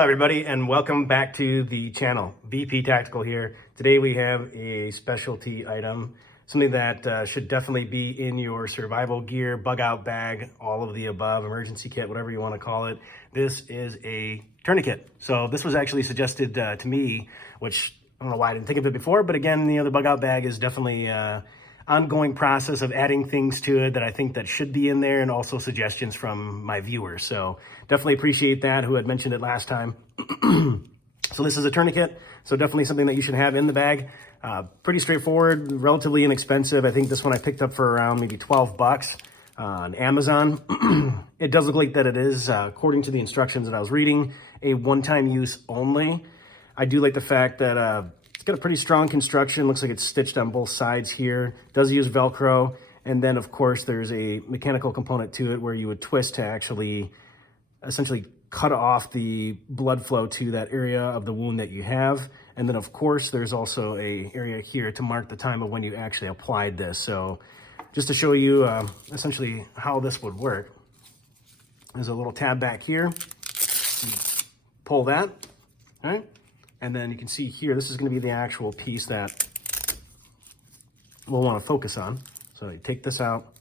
Hello everybody and welcome back to the channel. VP Tactical here. Today we have a specialty item, something that should definitely be in your survival gear, bug out bag, all of the above, emergency kit, whatever you want to call it. This is a tourniquet. So this was actually suggested to me, which I don't know why I didn't think of it before, but again, the bug out bag is definitely ongoing process of adding things to it that I think that should be in there, and also suggestions from my viewers. So definitely appreciate that, who had mentioned it last time. So this is a tourniquet, so definitely something that you should have in the bag. Pretty straightforward, relatively inexpensive. I think this one I picked up for around maybe 12 bucks on Amazon. It does look like that it is, according to the instructions that I was reading, a one-time use only. I do like the fact that it's got a pretty strong construction. Looks like it's stitched on both sides here. Does use Velcro. And then of course there's a mechanical component to it where you would twist to actually essentially cut off the blood flow to that area of the wound that you have. And then of course there's also a area here to mark the time of when you actually applied this. So just to show you essentially how this would work, there's a little tab back here. You pull that, all right? And then you can see here, this is going to be the actual piece that we'll want to focus on. So you take this out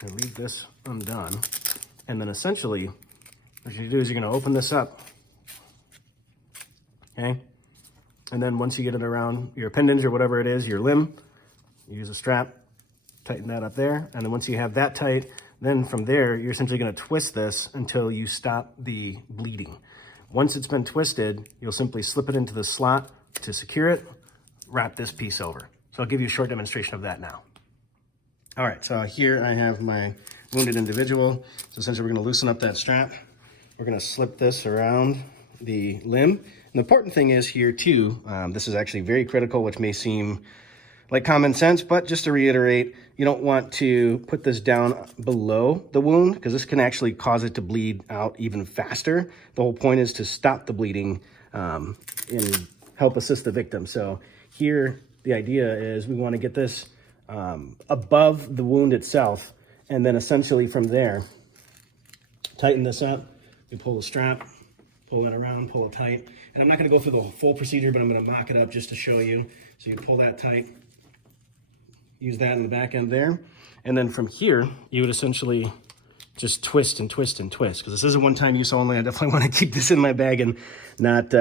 and leave this undone. And then essentially, what you do is you're going to open this up. Okay? And then once you get it around your appendage or whatever it is, your limb, you use a strap, tighten that up there. And then once you have that tight, then from there, you're essentially going to twist this until you stop the bleeding. Once it's been twisted, you'll simply slip it into the slot to secure it, wrap this piece over. So I'll give you a short demonstration of that now. All right, so here I have my wounded individual. So essentially we're gonna loosen up that strap. We're gonna slip this around the limb. And the important thing is here too, this is actually very critical, which may seem like common sense, but just to reiterate, you don't want to put this down below the wound because this can actually cause it to bleed out even faster. The whole point is to stop the bleeding and help assist the victim. So here, the idea is we want to get this above the wound itself, and then essentially from there, tighten this up. You pull the strap, pull it around, pull it tight. And I'm not going to go through the full procedure, but I'm going to mock it up just to show you. So you pull that tight. Use that in the back end there. And then from here, you would essentially just twist and twist and twist. Because this is a one-time use only. I definitely want to keep this in my bag and not,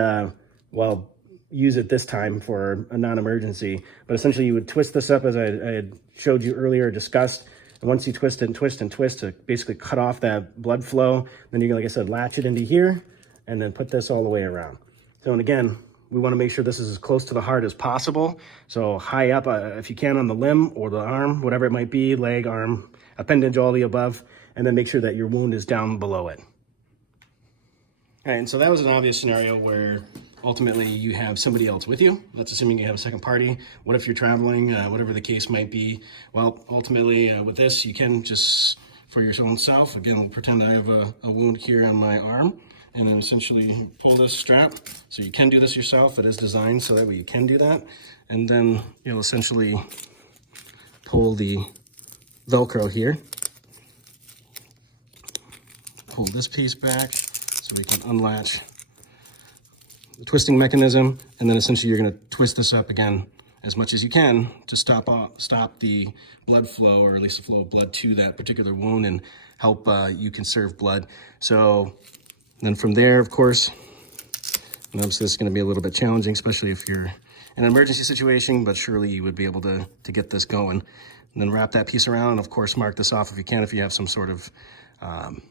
use it this time for a non-emergency. But essentially you would twist this up as I had showed you earlier, discussed. And once you twist and twist and twist to basically cut off that blood flow, then you can, like I said, latch it into here and then put this all the way around. So, and again, we want to make sure this is as close to the heart as possible. So high up, if you can, on the limb or the arm, whatever it might be, leg, arm, appendage, all the above, and then make sure that your wound is down below it. All right, and so that was an obvious scenario where ultimately you have somebody else with you. That's assuming you have a second party. What if you're traveling, whatever the case might be? Well, ultimately with this, you can just, for your own self, again, pretend I have a wound here on my arm, and then essentially pull this strap. So you can do this yourself. It is designed so that way you can do that. And then you'll essentially pull the Velcro here. Pull this piece back so we can unlatch the twisting mechanism. And then essentially you're gonna twist this up again as much as you can to stop the blood flow, or at least the flow of blood to that particular wound, and help you conserve blood. So then from there, of course, and obviously this is going to be a little bit challenging, especially if you're in an emergency situation, but surely you would be able to get this going. And then wrap that piece around, and of course mark this off if you can, if you have some sort of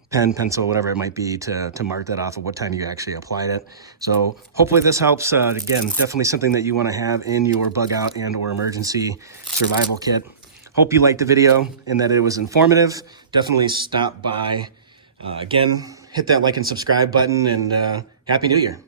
pen, pencil, whatever it might be, to mark that off of what time you actually applied it. So hopefully this helps. Again, definitely something that you want to have in your bug out and or emergency survival kit. Hope you liked the video and that it was informative. Definitely stop by. Again, hit that like and subscribe button, and Happy New Year.